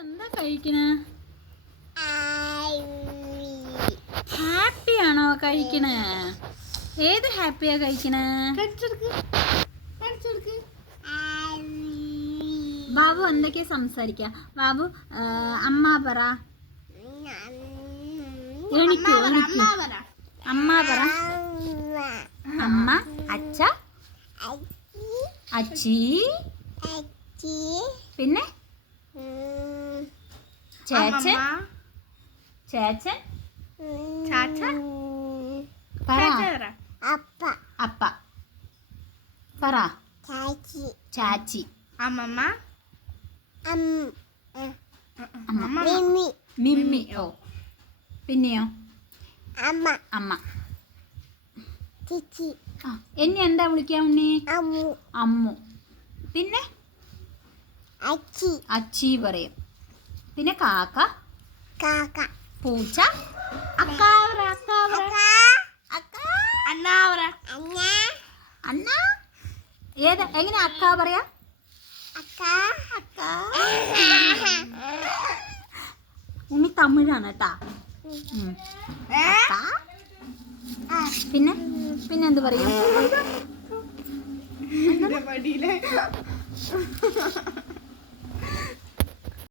എന്താ കഴിക്കണേ? ഹാപ്പിയാണോ കഴിക്കണേ? ഏത് ഹാപ്പിയാ കഴിക്കണേ? ബാബു എന്തൊക്കെയാ സംസാരിക്ക? ബാബു അമ്മ പറ. എണിക്കൂ എണിക്കൂ. അമ്മ പറ. അമ്മ, അച്ഛ, അച്ചി, പിന്നെ ചേച്ചൻ, ചേച്ചൻ, പറ. അപ്പ പറ. ചാച്ചി, അമ്മമ്മ, മിമ്മി. ഓ പിന്നെയോ? അമ്മ. എന്നെ എന്താ വിളിക്കാ ഉണ്ണി? അമ്മു. പിന്നെ അച്ചി പറയും. പിന്നെ കാക്ക, പൂച്ച, അണ്ണ. ഏതാ എങ്ങനെ അക്ക പറയാ? ഉണ്ണി തമിഴാണ് കേട്ടാ. പിന്നെ പിന്നെ എന്ത് പറയും?